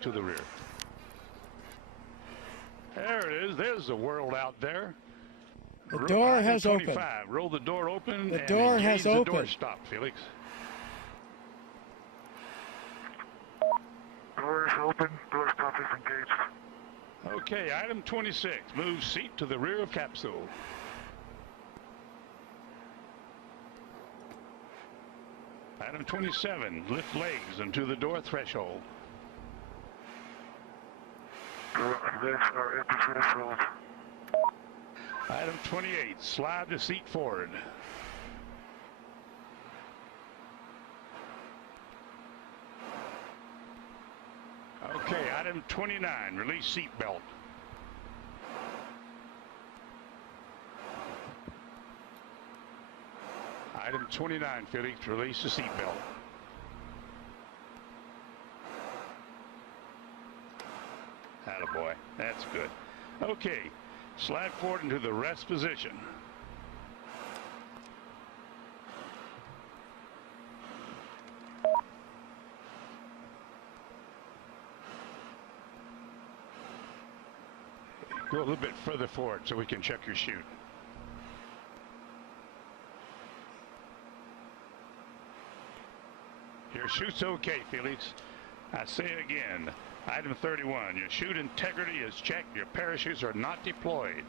to the rear. There it is. There's the world out there. The door has 25. opened. Roll the door open. The door has the opened. Door stop, Felix. Door is open. Door stop is engaged. Okay, item 26. Move seat to the rear of capsule. Item 27. Lift legs into the door threshold. Legs are at the threshold. Item 28. Slide the seat forward. Okay, item 29. Release seat belt. Item 29, Felix, release the seat belt. Attaboy, that's good. Okay, slide forward into the rest position. Go a little bit further forward so we can check your chute. Your chute's okay, Felix. I say it again. Item 31, your chute integrity is checked. Your parachutes are not deployed.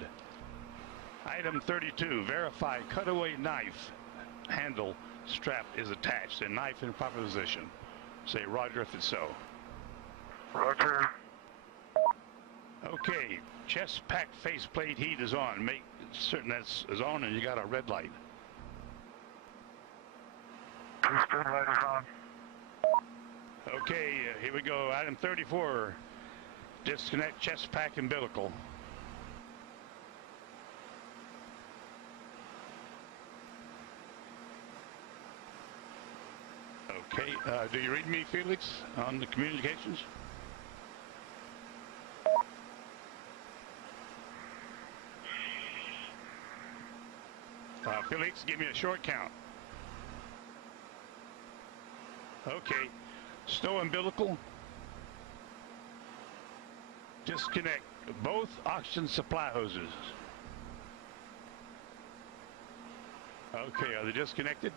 Item 32, verify cutaway knife handle strap is attached and knife in proper position. Say roger if it's so. Roger. Okay, chest pack faceplate heat is on. Make certain that's is on and you got a red light. Piston light is on. Okay, here we go. Item 34, disconnect chest pack umbilical. Okay, do you read me, Felix, on the communications? Felix, give me a short count. Okay. Stow umbilical. Disconnect both oxygen supply hoses. Okay, are they disconnected?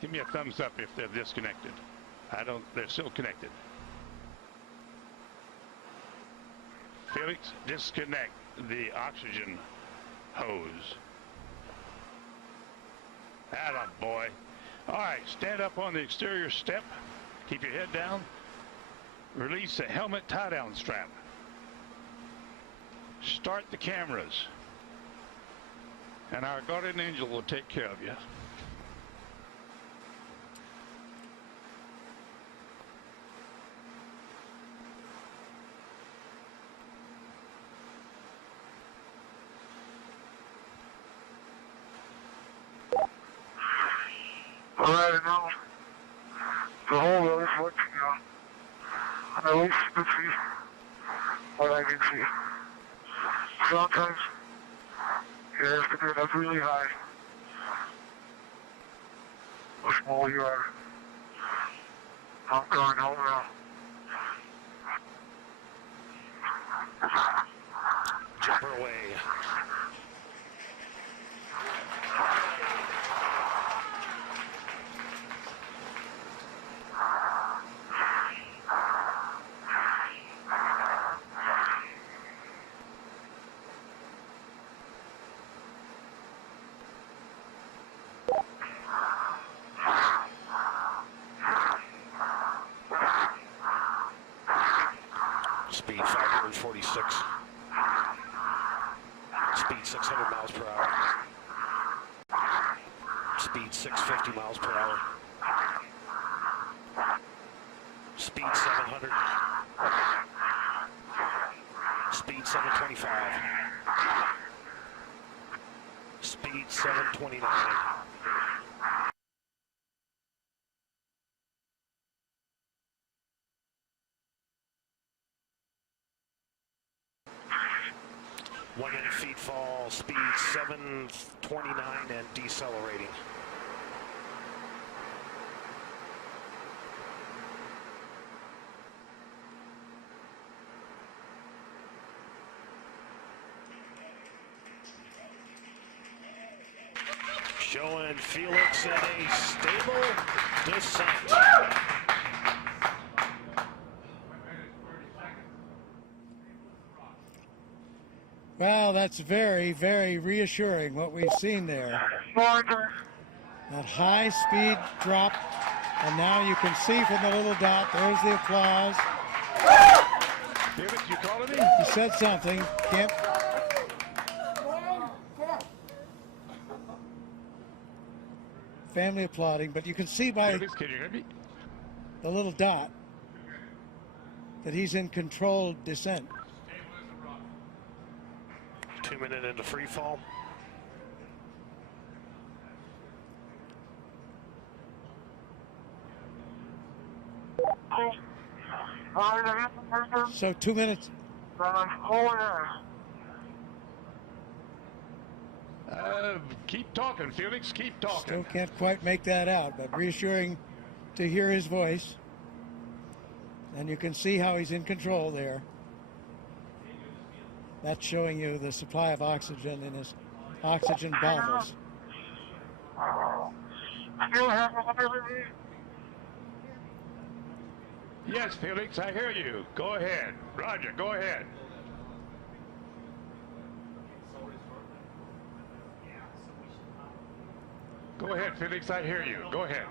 Give me a thumbs up if they're disconnected. They're still connected. Felix, disconnect the oxygen hose. Attaboy. All right, stand up on the exterior step. Keep your head down. Release the helmet tie-down strap. Start the cameras. And our guardian angel will take care of you. Alright, now the whole road is working now. And at least you can see what I can see. Sometimes you have to get up really high. The smaller you are. I'm going home now. Jumper away. Speed 546. Speed 600 miles per hour. Speed 650 miles per hour. Speed 700. Speed 725. Speed 729. Feet fall, speed 729 and decelerating. showing Felix in a stable descent. Well, that's very, very reassuring what we've seen there. That high speed drop, and now you can see from the little dot, there's the applause. Felix, you calling me? He said something. Can't. Family applauding, but you can see by Felix, can you hear me? the little dot that he's in controlled descent. 2 minutes into free fall. So 2 minutes. Keep talking, Felix. Keep talking. Still can't quite make that out, but reassuring to hear his voice. And you can see how he's in control there. That's showing you the supply of oxygen in his oxygen bottles. Yes, Felix, I hear you. Go ahead. Roger, go ahead. Go ahead, Felix, I hear you. Go ahead.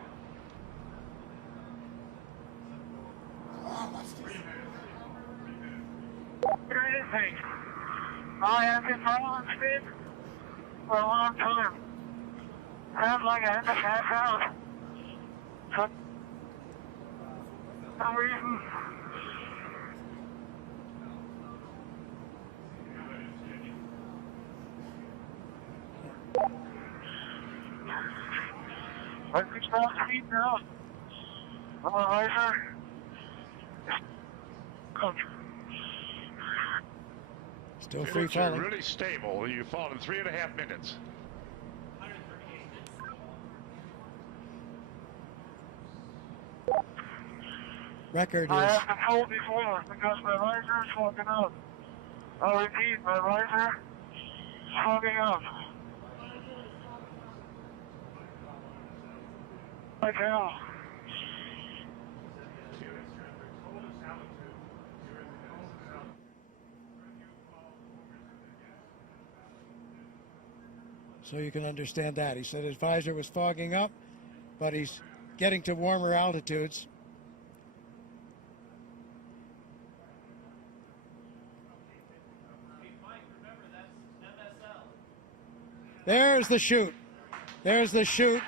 I have been following speed for a long time. Sounds like I had to pass out. For some reason. I can stop speed now. I'm a riser. Still free Felix, you're falling. really stable. You fall in 3.5 minutes. Record I is have been told before because my riser is fogging up. I'll repeat, my riser is fogging up. Like hell. so you can understand that. He said his visor was fogging up, but he's getting to warmer altitudes. There's the chute. There's the chute.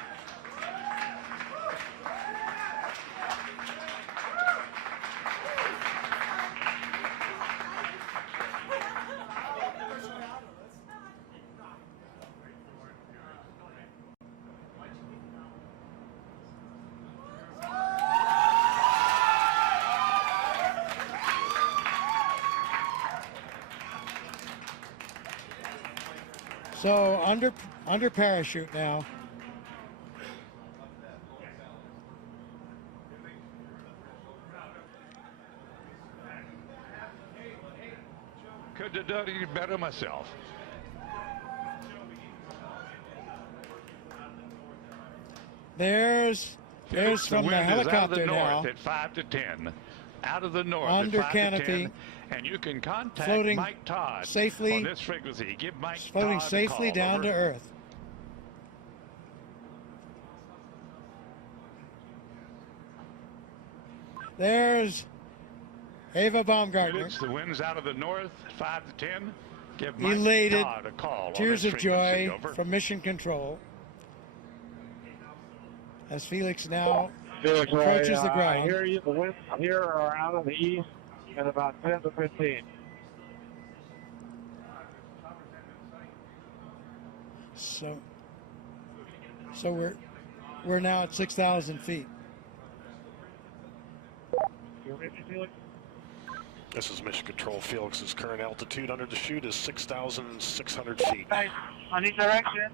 So under parachute now. Could have done it better myself. There's Felix, from the wind is out of helicopter the now. north at 5 to 10. Out of the north Under at 5 canopy, to 10. And you can contact floating Mike Todd safely, on this frequency. Give Mike floating Todd safely a call. down Over. to Earth. There's Ava Baumgartner, Felix, the wind's out of the north, 5 to 10. Give Mike elated, Todd a call on tears this of frequency. joy Over. from Mission Control as Felix now Felix, approaches the I ground. hear you. The winds here are out of the east at about 10 to 15. So we're now at 6,000 feet. You ready, Felix? This is Mission Control. Felix's current altitude under the chute is 6,600 feet. Hey, I need direction.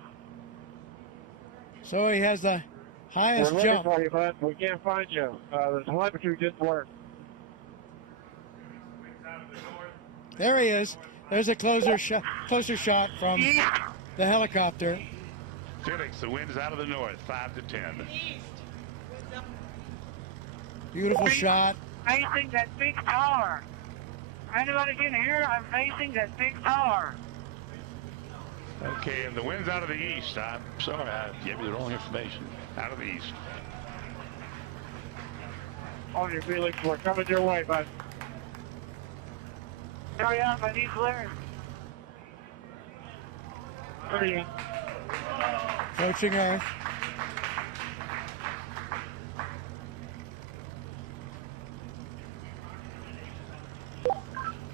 So he has the highest We're looking jump. for you, bud. We can't find you. The telemetry didn't work. There he is. There's a closer shot from the helicopter. Felix, the wind's out of the north, 5 to 10. Beautiful shot. Facing that big tower. Anybody can hear? I'm facing that big tower. Okay, and the wind's out of the east. I'm sorry, I gave you the wrong information. Out of the east. On your Felix, we're coming your way, bud. Hurry up, I need clearance. Hurry up. Approaching Earth.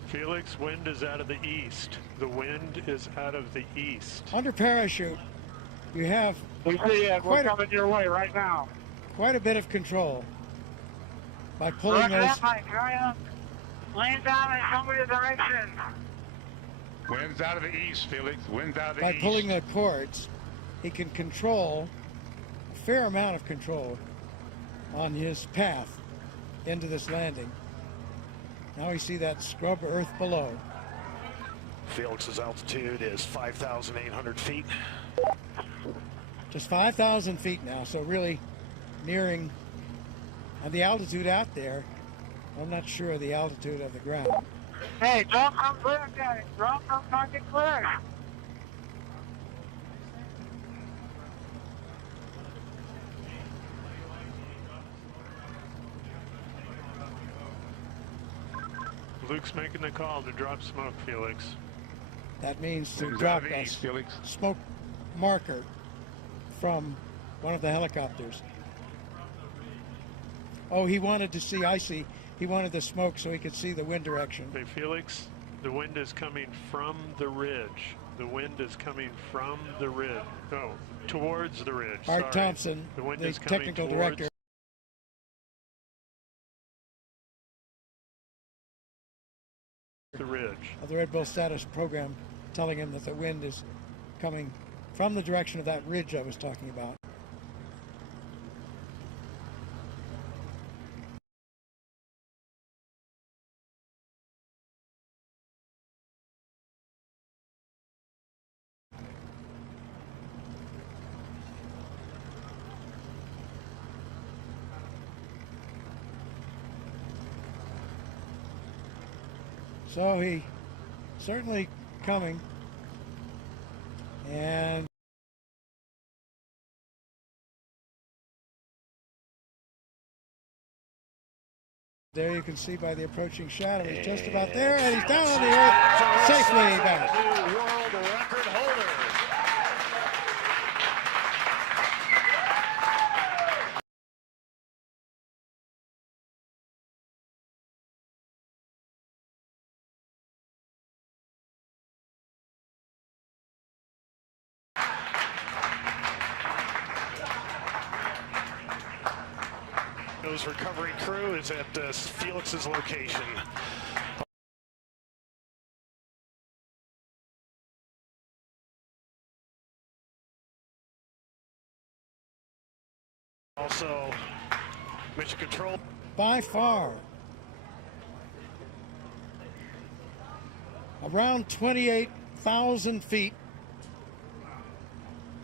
Felix, wind is out of the east. The wind is out of the east. Under parachute, you have We see it. We're coming your way right now. quite a bit of control by pulling Look those. up, Mike. Hurry up. Land down and show me the direction. Wind's out of the east, Felix. Wind's out of the By east. pulling the cords, he can control a fair amount of control on his path into this landing. Now we see that scrub earth below. Felix's altitude is 5,800 feet. Just 5,000 feet now, so really nearing, and the altitude out there, I'm not sure of the altitude of the ground. Hey, don't come clear, Daddy. Don't come target clear. Luke's making the call to drop smoke, Felix. That means to Wind's drop out of the that east, Felix. smoke marker from one of the helicopters. Oh, he wanted to see, I see. He wanted the smoke so he could see the wind direction. Hey, Felix, the wind is coming from the ridge. The wind is coming from the ridge. No, towards the ridge. Art Sorry. Thompson, The wind the is coming technical towards director the ridge. of the Red Bull status program, telling him that the wind is coming from the direction of that ridge I was talking about. So he certainly coming, and there you can see by the approaching shadow, he's just about there, and he's down on the earth, safely back. New world record holder. His recovery crew is at Felix's location. Also, mission control. By far, around 28,000 feet,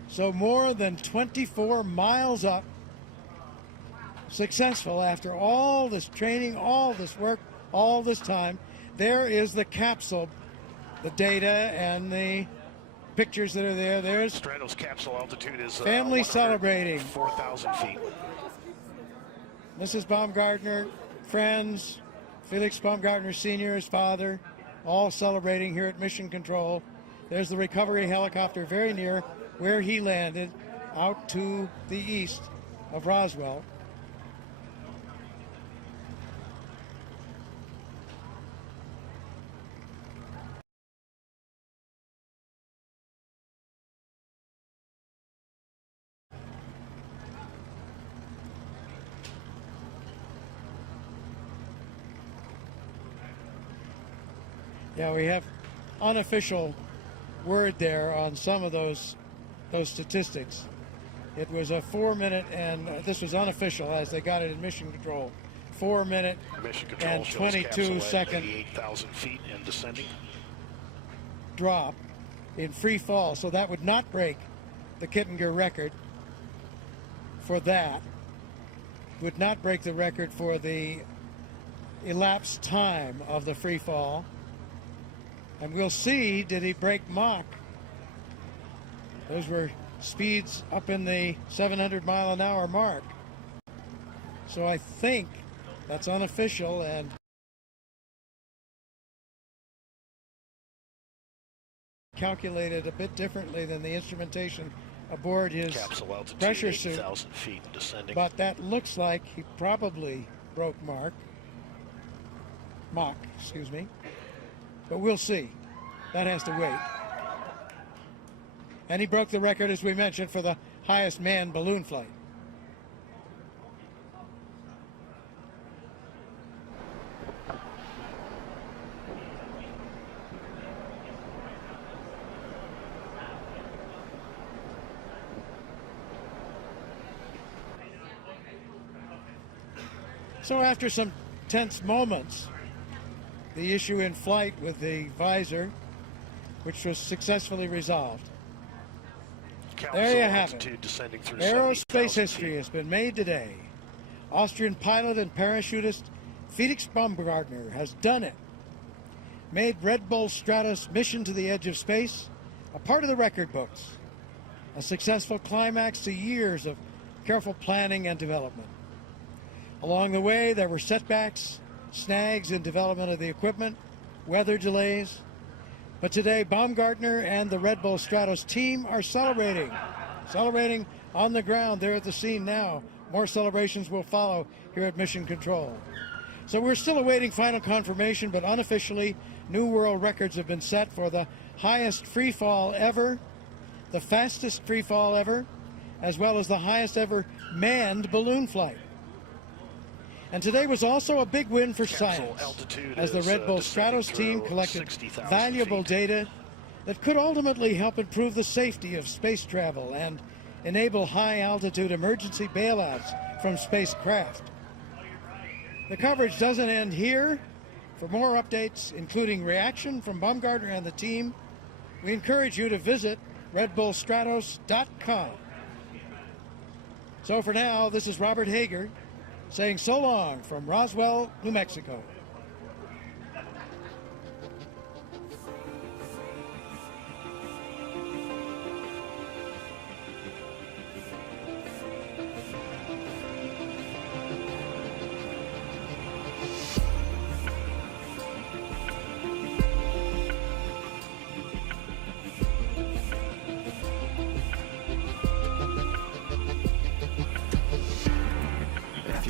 so more than 24 miles up, successful after all this training, all this work, all this time. There is the capsule, the data and the pictures that are there. There's Stratos capsule altitude is family celebrating. 4,000 feet. Mrs. Baumgartner, friends, Felix Baumgartner Sr., his father, all celebrating here at Mission Control. There's the recovery helicopter very near where he landed, out to the east of Roswell. Yeah, we have unofficial word there on some of those statistics. It was a 4 minute, and this was unofficial as they got it in Mission Control. 4 minute Mission control and shows 22 capsule at second 88,000 feet and descending. drop in free fall, so that would not break the Kittinger record for that. Would not break the record for the elapsed time of the free fall. And we'll see, did he break Mach? Those were speeds up in the 700-mile-an-hour mark. So I think that's unofficial and calculated a bit differently than the instrumentation aboard his capsule altitude, pressure suit. 80,000 feet descending. But that looks like he probably broke Mach, excuse me. But we'll see. That has to wait. And he broke the record, as we mentioned, for the highest manned balloon flight. So after some tense moments, the issue in flight with the visor, which was successfully resolved. There you have it. Aerospace history has been made today. Austrian pilot and parachutist Felix Baumgartner has done it. Made Red Bull Stratos mission to the edge of space a part of the record books. A successful climax to years of careful planning and development. Along the way, there were setbacks, snags in development of the equipment, weather delays. But today, Baumgartner and the Red Bull Stratos team are celebrating on the ground. They're at the scene now. More celebrations will follow here at Mission Control. So we're still awaiting final confirmation, but unofficially, new world records have been set for the highest free fall ever, the fastest free fall ever, as well as the highest ever manned balloon flight. And today was also a big win for science, as the Red Bull Stratos team collected valuable data that could ultimately help improve the safety of space travel and enable high-altitude emergency bailouts from spacecraft. The coverage doesn't end here. For more updates, including reaction from Baumgartner and the team, we encourage you to visit redbullstratos.com. So for now, this is Robert Hager, saying so long from Roswell, New Mexico.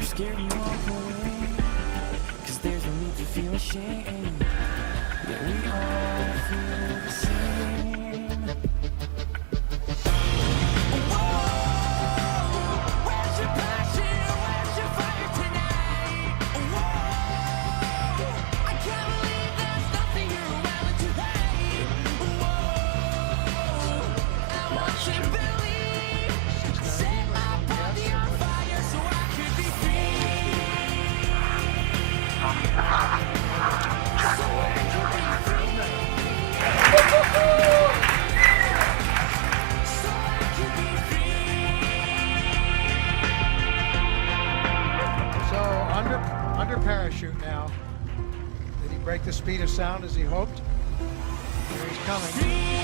Scared and walk away, 'cause there's no need to feel ashamed. Yeah, we all feel the same. Whoa, where's your passion? Where's your fire tonight? Whoa, I can't believe there's nothing you're willing to hate. Whoa, I want you to believe. Set my body on fire so I could be free. So under parachute now. Did he break the speed of sound as he hoped? Here he's coming.